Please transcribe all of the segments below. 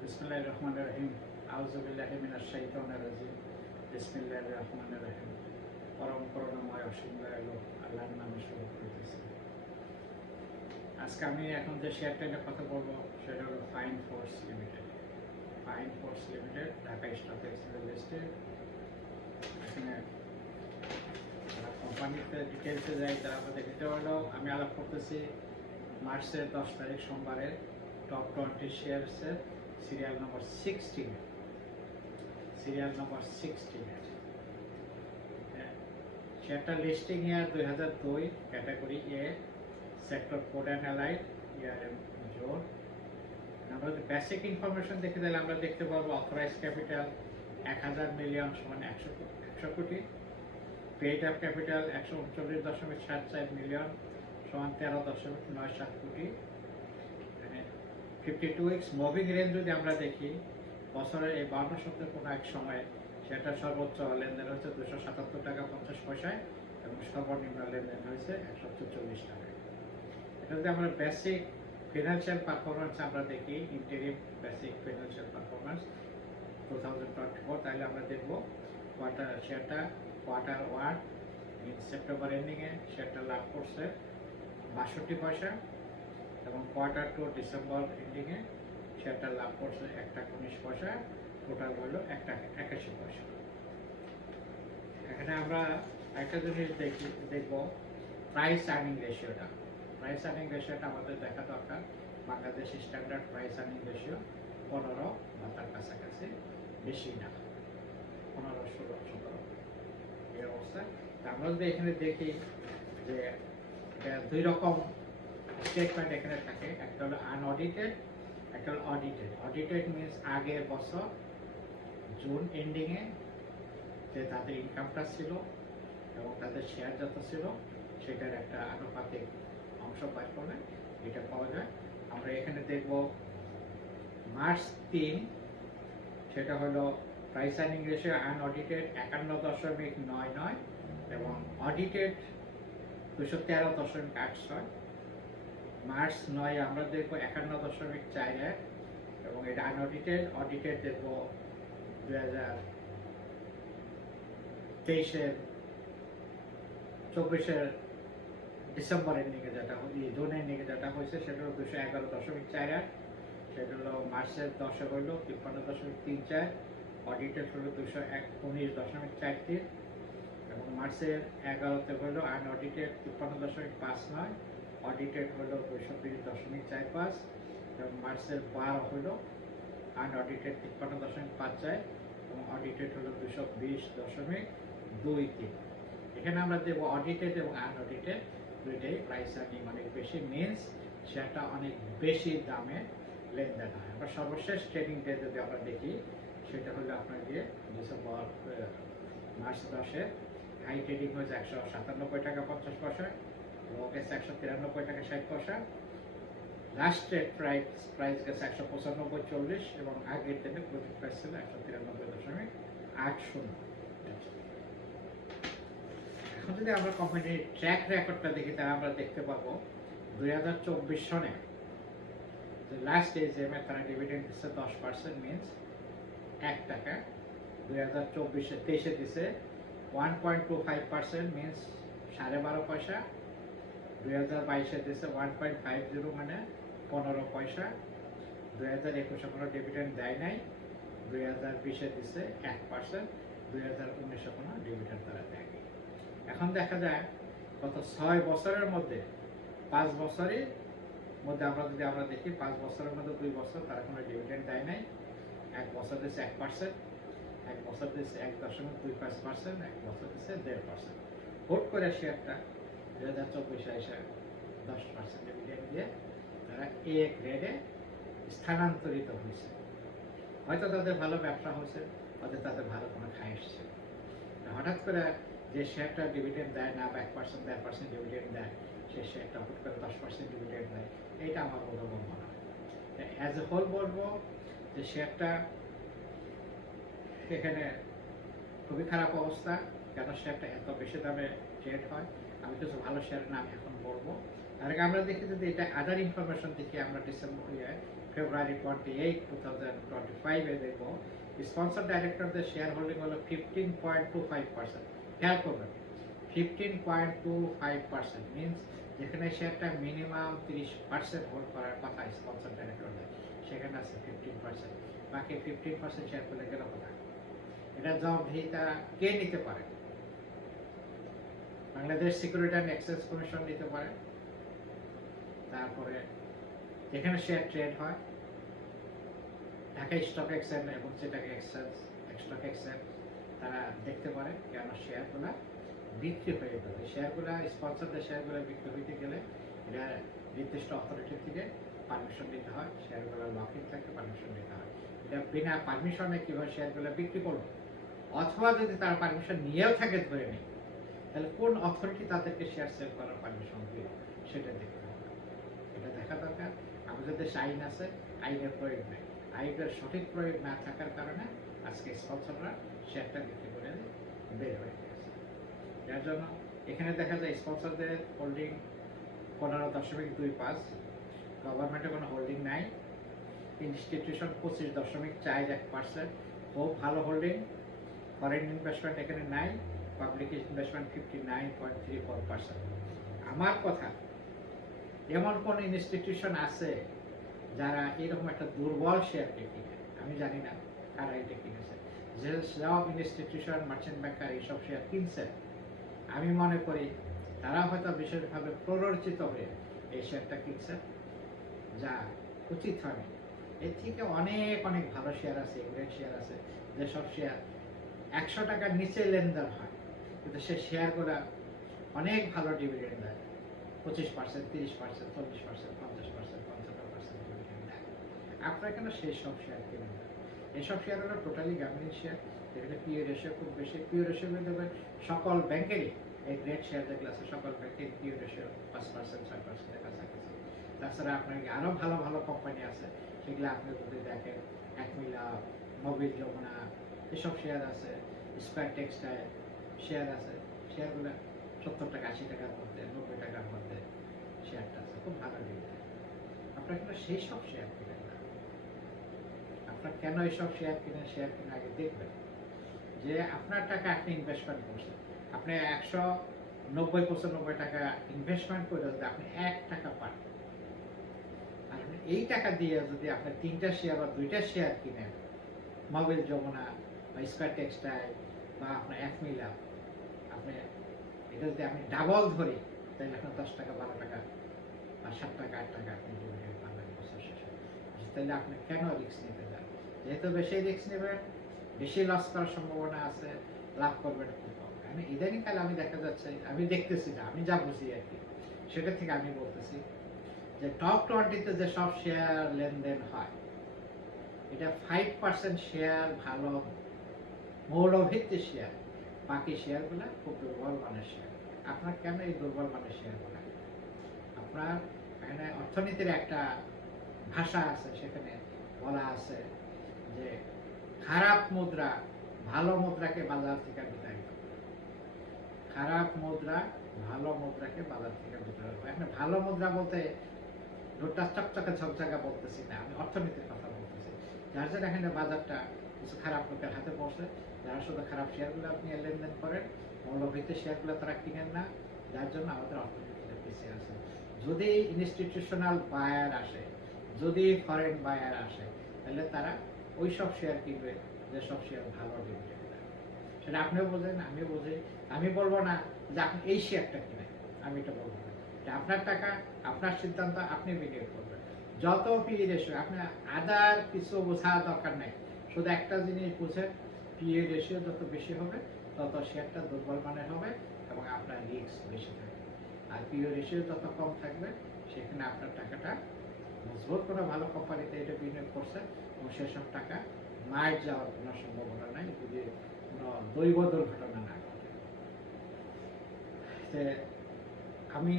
বিসমিল্লাহির রহমানির রহিম। আউযু বিল্লাহি মিনাশ শাইতানির রাজিম। বিসমিল্লাহির রহমানির রহিম। পরম করুণাময় অসীম দয়ালু আল্লাহর নামে শুরু করতেছি। আজকে আমি এখন যে শেয়ারটা নিয়ে কথা বলবো সেটা হলো Fine Force Limited. Fine Force Limited Dhaka stock এক্সচেঞ্জে লিস্টেড। এখানে কোম্পানিতে ডিটেলসে যাই তারা আমাদের দিতে পারলো। আমি আলাপ করতেছি মার্চের 10 তারিখ সোমবারের টপ 20 শেয়ারসের সিরিয়াল নম্বর 16। সিরিয়াল নম্বর 16 শেয়ারটা listing year 2002, category A, sector code and allied, year zone. আমরা যদি বেসিক ইনফরমেশন দেখে দিলে আমরা দেখতে পারবো অথরাইজ ক্যাপিটাল 1000 মিলিয়ন সমান 100 কোটি, পেইড আপ ক্যাপিটাল 139.74 মিলিয়ন সমান 13.97 কোটি। 52 উইকস মুভিং রেঞ্জ যদি আমরা দেখি, বছরের এই 52 সপ্তাহের কোনো এক সময় সেটা সর্বোচ্চ লেনদেন হয়েছে 277 টাকা 50 পয়সায় এবং সর্বনিম্ন লেনদেন হয়েছে 144 টাকায়। এটা যদি আমরা বেসিক ফিনান্সিয়াল পারফরমেন্স আমরা দেখি, ইন্টারিম বেসিক ফিনান্সিয়াল পারফরমেন্স 2024, তাহলে আমরা দেখব শেয়ারটা কোয়ার্টার 1 সেপ্টেম্বর এন্ডিংয়ে শেয়ারটা লাভ করছে 62 পয়সা এবং কোয়ার্টার 2 ডিসেম্বর এন্ডিংয়ে শেয়ারটা লাভ করছে 1 টাকা 19 পয়সা, টোটাল হলো 1 টাকা 81 পয়সা। এখানে আমরা একটা জিনিস দেখব প্রাইস আর্নিং রেশিওটা। প্রাইস আর্নিং রেশিওটা আমাদের দেখা দরকার। Bangladesh standard price earning ratio 15 বা তার কাছাকাছি, বেশি না, 15, 16, 17 এই অবস্থা। আমরা যদি এখানে দেখি যে দুই রকম স্টেটমেন্ট এখানে থাকে, একটা হলো আনঅডিটেড, একটা হলো অডিটেড। অডিটেড মিনস আগের বছর জুন এন্ডিংয়ে যে তাদের ইনকামটা ছিল এবং তাদের শেয়ার যত ছিল সেটার একটা আনুপাতিক অংশ পাই করলে এটা পাওয়া যায়। আমরা এখানে দেখব মার্চ 3, সেটা হলো প্রাইস আর্নিং রেশিও আনঅডিটেড 51.99 এবং অডিটেড 213.86। মার্চ 9 আমরা দেখবো 51.41 এবং এটা আনঅডিটেড। অডিটেড দেখবো 2023-24 ডিসেম্বর এন্ডিংয়ে যেটা জুন এন্ডিংয়ে যেটা হয়েছে সেটা হলো 211.48, সেটা হলো মার্চের 10 হলো 53.34, অডিটেড হলো 219.43 এবং মার্চের 11 হলো আনঅডিটেড 53.59, অডিটেড হলো 220.45 এবং মার্চের 12 হলো আনঅডিটেড 53.54 এবং অডিটেড হলো 220.23। এখানে আমরা দেবো অডিটেড এবং আনঅডিটেড দুইটাই প্রাইস আর্নিং অনেক বেশি, মিনস সেটা অনেক বেশি দামে লেনদেন হয়। আমরা সর্বশেষ ট্রেডিং ডে যদি আমরা দেখি সেটা হলো আপনার গিয়ে ডিসেম্বর মার্চ 10-এ হাই ট্রেডিং হয়েছে 197 টাকা 50 পয়সা, লো গেছে 193 টাকা 60 পয়সা, লাস্ট ট্রেড প্রাইস গেছে 195.40 এবং আগের দিনে ক্লোজিং প্রাইস ছিল 193.80। এখন যদি আমরা কোম্পানির ট্র্যাক রেকর্ডটা দেখি তাহলে আমরা দেখতে পাবো 2024 সনে লাস্ট এজিএমে তারা ডিভিডেন্ড দিচ্ছে 10%, মিনস 1 টাকা। 2023-এ দিছে 1.25%, মিনস 12.5 পয়সা। 2022-এ দিছে 1.50, মানে 15 পয়সা। 2021-এ কোনো ডিভিডেন্ড দেয় নাই। 2020-এ দিছে 1%। 2019-এ কোনো ডিভিডেন্ড তারা দেয়নি। এখন দেখা যায় গত 6 বছরের মধ্যে 5 বছরের মধ্যে আমরা দেখি 5 বছরের মধ্যে 2 বছর তারা কোনো ডিভিডেন্ড দেয় নাই। 1 বছর দিচ্ছে 1%, 1 বছর দিচ্ছে 1.25%, 1 বছর দিচ্ছে 1.5%। হুট করে শেয়ারটা 2024-এ এসে 10% ডিভিডেন্ড দিয়ে তারা এ গ্রেডে স্থানান্তরিত হয়েছে। হয়তো তাদের ভালো ব্যবসা হয়েছে, হয়তো তাদের ভালো কোনো খাই এসছে। হঠাৎ করে যে শেয়ারটা ডিভিডেন্ড দেয় না বা 1%, 1.5% ডিভিডেন্ড দেয়, সে শেয়ারটা হুট করে 10% ডিভিডেন্ড দেয়, এইটা আমার বোধগম্য মনে হয়। অ্যাজ এ হোল বলবো যে শেয়ারটা এখানে খুবই খারাপ অবস্থা। কেন শেয়ারটা এত বেশি দামে ট্রেড হয়, আমি কিছু ভালো শেয়ারের নাম এখন বলবো। আর আমরা দেখি যদি এটা আদার ইনফরমেশন দেখি, আমরা February 28, 2025 এ দেখবো স্পন্সর ডাইরেক্টরদের শেয়ার হোল্ডিং হলো 15.25%। খেয়াল করবেন 15.25% মিনস যেখানে শেয়ারটা মিনিমাম 30% হোল্ড করার কথা স্পন্সর ডাইরেক্টরদের, সেখানে আছে 15%। বাকি 15% শেয়ার করলে গেল কোথায়? এটা জবাবদিহিতা কে নিতে পারে? Bangladesh security and exchange commission নিতে পারে। তারপরে যেখানে শেয়ার ট্রেড হয় ঢাকা স্টক এক্সচেঞ্জ এবং চিটাগং এক্সচেঞ্জ স্টক এক্সচেঞ্জ, তারা দেখতে পারে কেন শেয়ারগুলা বিক্রি হয়ে গেল। শেয়ারগুলা স্পন্সরদের শেয়ারগুলো বিক্রি হইতে গেলে এটা নির্দিষ্ট অথরিটি থেকে পারমিশন নিতে হয়, শেয়ারগুলো লকিং থাকে, পারমিশন নিতে হয়। এটা বিনা পারমিশনে কীভাবে শেয়ারগুলো বিক্রি করলো, অথবা যদি তারা পারমিশন নিয়েও থাকে ধরে নেই, তাহলে কোন অথরিটি তাদেরকে শেয়ার সেল করার পারমিশন দিল সেটা দেখতে হবে। এটা দেখা দরকার। আমাদের দেশে আইন আছে, আইনের প্রয়োগ নেই। আইনের সঠিক প্রয়োগ না থাকার কারণে আজকে স্পন্সররা শেয়ারটা বিক্রি করে বের হয়ে গেছে। যার জন্য এখানে দেখা যায় স্পন্সরদের হোল্ডিং 15.25, গভর্নমেন্টের কোনো হোল্ডিং নাই। ইনস্টিটিউশন 25.41%, খুব ভালো হোল্ডিং। ফরেন ইনভেস্টমেন্ট এখানে নাই। Public investment 59.34%। আমার কথা, এমন কোন ইনস্টিটিউশন আছে যারা এরকম একটা দুর্বল শেয়ারকে কিনে? আমি জানি না কারা এটা কিনেছে। যে সব ইনস্টিটিউশন, মার্চেন্ট ব্যাংকার এইসব শেয়ার কিনছে, আমি মনে করি তারা হয়তো বিশেষভাবে প্ররোচিত হয়ে এই শেয়ারটা কিনছে, যা উচিত হয়নি। এর থেকে অনেক অনেক ভালো শেয়ার আছে, গ্রেট শেয়ার আছে, যেসব শেয়ার 100 টাকার নিচে লেনদেন হয়, কিন্তু সে শেয়ারগুলো অনেক ভালো ডিভিডেন্ড দেয়, 25%, 30%, 40%, 50%, 55% ডিভিডেন্ড দেয়। আপনারা কেন সেই সব শেয়ার কিনেন না? এসব শেয়ার হলো টোটালি গ্যামলিং শেয়ার, যেখানে পিও রেশিও খুব বেশি। পিও রেশিও দেবেন সকল ব্যাংকেরই, এই গ্রেট শেয়ার যেগুলো আছে সকল ব্যাংকের পিও রেশিও 5%, 6% কাছাকাছি। তাছাড়া আপনার আরও ভালো ভালো কোম্পানি আছে, সেগুলো আপনি যদি দেখেন, অ্যাকমিলা, মোবিল যমুনা, এসব শেয়ার আছে, স্কয়ার টেক্সটাইল শেয়ার আছে। শেয়ারগুলো 70 টাকা, 80 টাকার মধ্যে, 90 টাকার মধ্যে শেয়ারটা আছে, খুব ভালো ডিভিডেন্ড। আপনারা কিন্তু সেই সব শেয়ার কিনেন না। আপনার কেন এইসব শেয়ার কিনে আগে দেখবেন যে আপনার টাকা আপনি ইনভেস্টমেন্ট করছেন। আপনি 190 টাকা ইনভেস্টমেন্ট করে যদি আপনি 1 টাকা পান, আর আপনি এই টাকা দিয়ে যদি আপনি 3টা শেয়ার বা 2টা শেয়ার কিনেন, মোবিল যমুনা বা স্কয়ার টেক্সটাইল বা আপনার অ্যাকমিলা, আপনি এটা যদি আপনি ডাবল ধরি, তাহলে আপনার 10 টাকা, 12 টাকা বা 7 টাকা, 8 টাকা আপনি ডিভিডেন্ড পাবেন বছর শেষে। তাহলে আপনি কেন রিস্ক নিতে যান? যেহেতু বেশি রিস্ক নেবেন, বেশি লস করার সম্ভাবনা আছে, লাভ করবেন খুব কম। আমি ইদানিংকালে আমি দেখা যাচ্ছে, আমি দেখতেছি না, আমি যা বুঝি আর কি, সেটা থেকে আমি বলতেছি যে টপ 20-তে যে সব শেয়ার লেনদেন হয়, এটা 5% শেয়ার ভালো মৌলভিত্তিক শেয়ার, বাকি শেয়ারগুলো খুব দুর্বল মানের শেয়ার। আপনার কেন এই দুর্বল মানের শেয়ারগুলো? আপনার এখানে অর্থনীতির একটা ভাষা আছে, সেখানে বলা আছে যে খারাপ মুদ্রা ভালো মুদ্রাকে বাজার থেকে বিতাড়িত করে। খারাপ মুদ্রা ভালো মুদ্রাকে বাজার থেকে বিতাড়িত করে। এখানে ভালো মুদ্রা বলতে নোটটা চকচকে ঝকঝকা বলতেছি না, আমি অর্থনীতির কথা বলতেছি। যার জন্য এখানে বাজারটা কিছু খারাপ লোকের হাতে পড়ছে, যারা শুধু খারাপ শেয়ারগুলো আপনি লেনদেন করেন, মৌলভিত্তিক শেয়ারগুলো তারা কিনেন না, যার জন্য আমাদের অর্থনীতিতে পিছিয়ে আছে। যদি ইনস্টিটিউশনাল বায়ার আসে, যদি ফরেন বায়ার আসে, তাহলে তারা ওই সব শেয়ার কিনবে যেসব শেয়ার ভালো ডিভিডেন্ড দেয়। সেটা আপনিও বোঝেন, আমিও বুঝি। আমি বলবো না যে আপনি এই শেয়ারটা কিনেন, আমি এটা বলবো না। আপনার টাকা, আপনার সিদ্ধান্ত, আপনি বিনিয়োগ করবেন। যত পিই রেশিও, আপনার আদার কিছু বোঝা দরকার নেই, শুধু একটা জিনিস বুঝেন, পিই রেশিও যত বেশি হবে তত শেয়ারটা দুর্বল মানের হবে এবং আপনার রিস্ক বেশি থাকবে। আর পিই রেশিও যত কম থাকবে, সেখানে আপনার টাকাটা মজবুত কোনো ভালো কোম্পানিতে এটা বিনিয়োগ করছে এবং সেসব টাকা মার যাওয়ার কোনো সম্ভাবনা নাই, যদি কোনো দৈব দুর্ঘটনা না ঘটে। আমি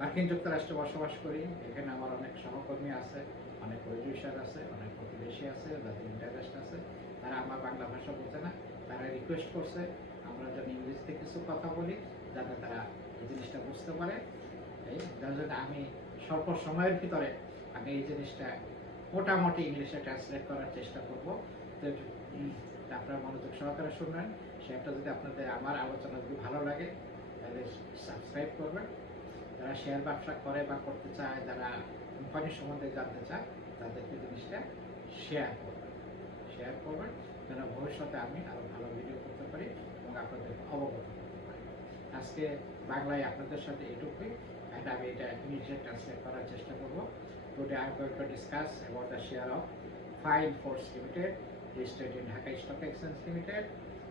মার্কিন যুক্তরাষ্ট্রে বসবাস করি, এখানে আমার অনেক সহকর্মী আছে, অনেক প্রডিউসার আছে, অনেক প্রতিবেশী আছে, যাদের ইন্টারেস্ট আছে। তারা আমার বাংলা ভাষা বোঝে না, তারা রিকোয়েস্ট করছে আমরা যেন ইংরেজিতে কিছু কথা বলি, যাতে তারা এই জিনিসটা বুঝতে পারে। এই যার জন্য আমি স্বল্প সময়ের ভিতরে আমি এই জিনিসটা মোটামুটি ইংলিশে ট্রান্সলেট করার চেষ্টা করব। তো আপনারা মনোযোগ সহকারে শুনবেন। সেটা যদি আপনাদের আমার আলোচনা যদি ভালো লাগে তাহলে সাবস্ক্রাইব করবেন। যারা শেয়ার ব্যবসা করে বা করতে চায়, যারা কোম্পানির সম্বন্ধে জানতে চায়, তাদেরকে জিনিসটা শেয়ার করবেন যেন ভবিষ্যতে আমি আরও ভালো ভিডিও করতে পারি এবং আপনাদের অবগত করতে পারি। আজকে বাংলায় আপনাদের সাথে এটুকুই, and আমি এটা ইংলিশে ট্রান্সলেট করার চেষ্টা করব। Today I am going to discuss about the share of Fine Force Limited, listed in Dhaka Stock Exchange Limited.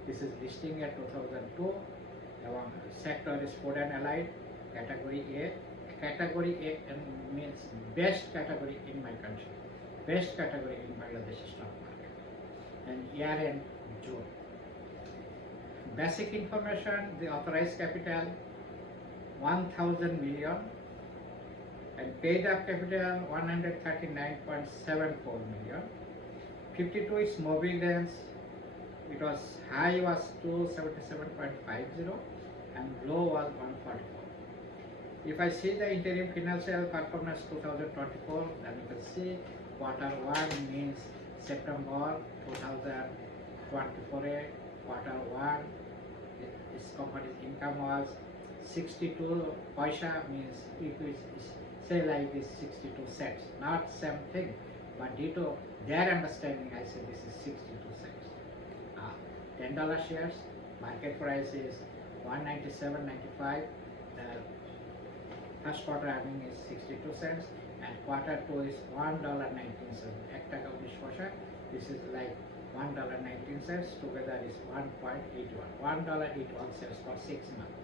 This is listing at 2002 এবং sector is food and allied, category A. Category A means best category in my country, best category in Bangladesh stock market, and year end June. Basic information: the authorized capital 1,000 million and paid up capital 139.74 million. 52 is mobility. It was high was 277.50 and low was 144. If I see the interim financial performance 2024, then you can see quarter 1 means September 2024, quarter 1, this company's income was 62 paisa, means it is say like this 62 cents, not same thing, but due to their understanding I say this is 62 cents. $10 shares, market price is 197.95. The first quarter earning is 62 cents and quarter 2 is $1.19. This is like $1.19, together is 1.81, $1.81 for 6 months.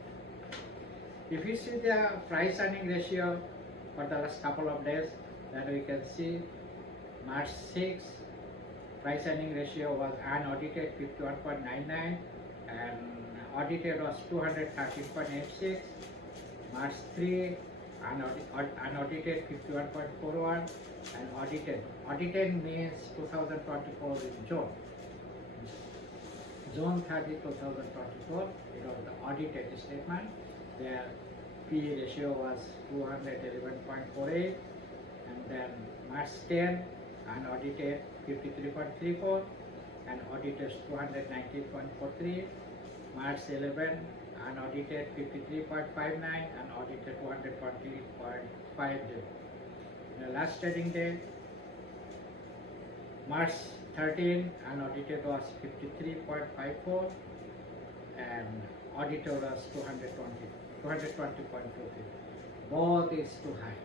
If you see the price earning ratio for the last couple of days, then we can see March 6 price earning ratio was unaudited 51.99 and audited was 213.86. March 3 unaudited 51.41 and audited means 2024 is June 30, 2024. It was the audited statement. Their PE ratio was 211.48 and then March 10 unaudited 53.34 and audited 219.43. March 11 unaudited 53.59 and audited 220.50. The last trading day March 13 unaudited was 53.54 and audited was 220.23. Both is too high.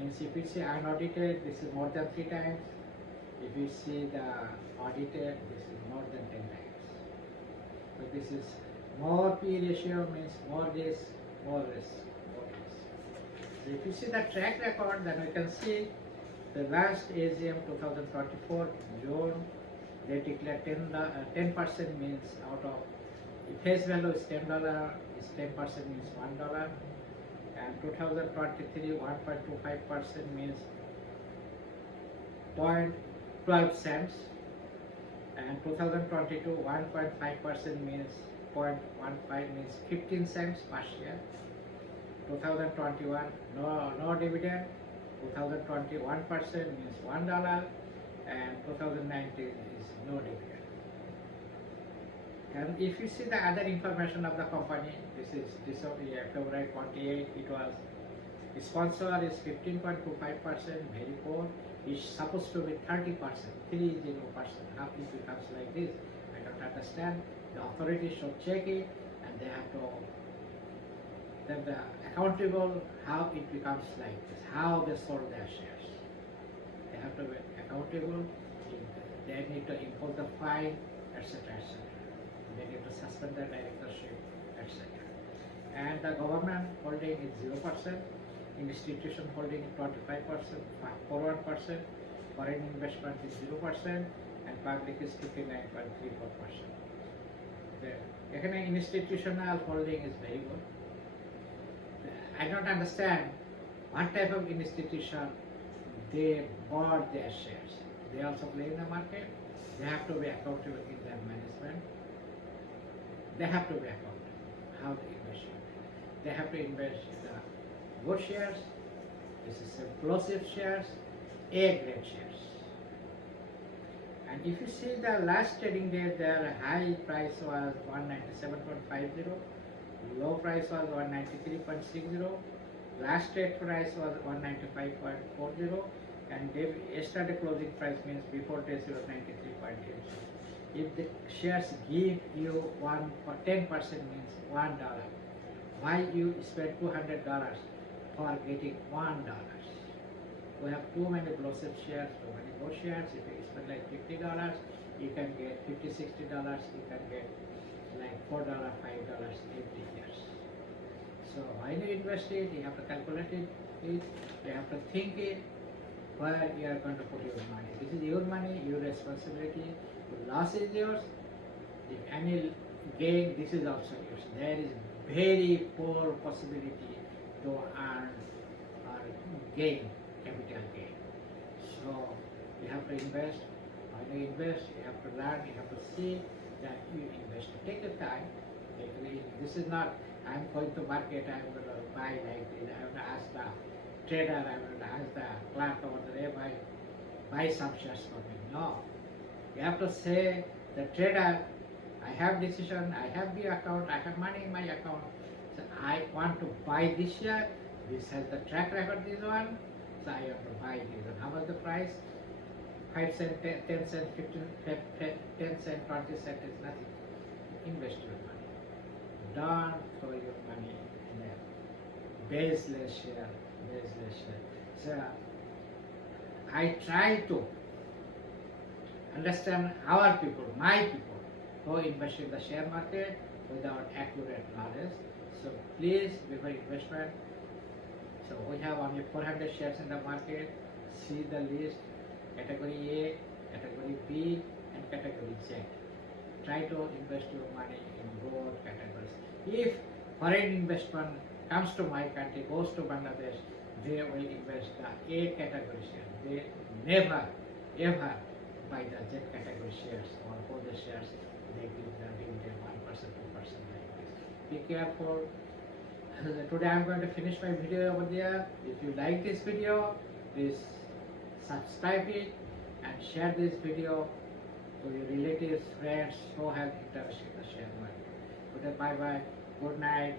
In CPC unaudited, this is more than 3 times. If you see the audited, this is more than 10 times. So this is more P ratio means more risk, more risk, more risk. So if you see the track record, then we can see the last AGM 2024 June, they declared 10% means out of face value is $10, is 10% means $1, and 2023 1.25% means 0.12 cents, and 2022 1.5% means 0.15 means 15 cents per share. 2021 no dividend. 2020 1% means $1, and 2019 is no dividend. And if you see the other information of the company, this is February 28, it was sponsor is 15.25%, very poor. It's supposed to be 30%, 30%. How it becomes like this? I don't understand. The authorities should check it and they have to then the accountable how it becomes like this, how they sold their shares. They have to be accountable. They need to impose the fine, etc., etc. They need to suspend their directorship, etc. And the government holding is 0%, institution holding is 25%, 41%, foreign investment is 0%, and public is 59.34%. The institutional holding is very good. I don't understand what type of institution they bought their shares. They also play in the market. They have to be accountable in their management. They have to be accountable how they invest. They have to invest in the good shares This is explosive shares, A grade shares. And if you see the last trading day, their high price was 197.50, low price was 193.60, last trade price was 195.40, and yesterday closing price means before this it was 93.80. If the shares give you 10% means $1. Why you spend $200 for getting $1? We have too many explosive shares, too many good shares. If you spend like $50, you can get $50, $60, you can get like $4, $5 every year. So when you invest it, you have to calculate it, you have to think it, where you are going to put your money. This is your money, your responsibility. The loss is yours. If any gain, this is also yours. There is very poor possibility to earn or gain, capital gain. So you have to invest. When you invest, you have to learn, you have to see that you invest. Take your time. This is not, I'm going to market, I'm going to buy like this. I'm going to ask the trader, I'm going to ask the clerk over there, buy some shares for me. No. You have to say, the trader, I have decision, I have the account, I have money in my account. So I want to buy this share. This has the track record, this one. So I have to buy this one. How much the price? 5 cents, 10 cents, 15, 10 cents, 20 cents is nothing. Invest your money. Don't throw your money in a baseless share. So I try to understand our people, my people, who invest in the share market without accurate knowledge. So please, before investment, so we have only 400 shares in the market. See the list, category A, category B, and category Z. Try to invest your money in both categories. If foreign investment comes to my country, goes to Bangladesh, they will invest the A category share. They never, ever buy the Z category shares or all the shares. They give the dividend 1%, 2% like this. Be careful. Today I'm going to finish my video over there. If you like this video, please subscribe it and share this video to your relatives, friends who have interest in the share market. Good day, bye bye, good night.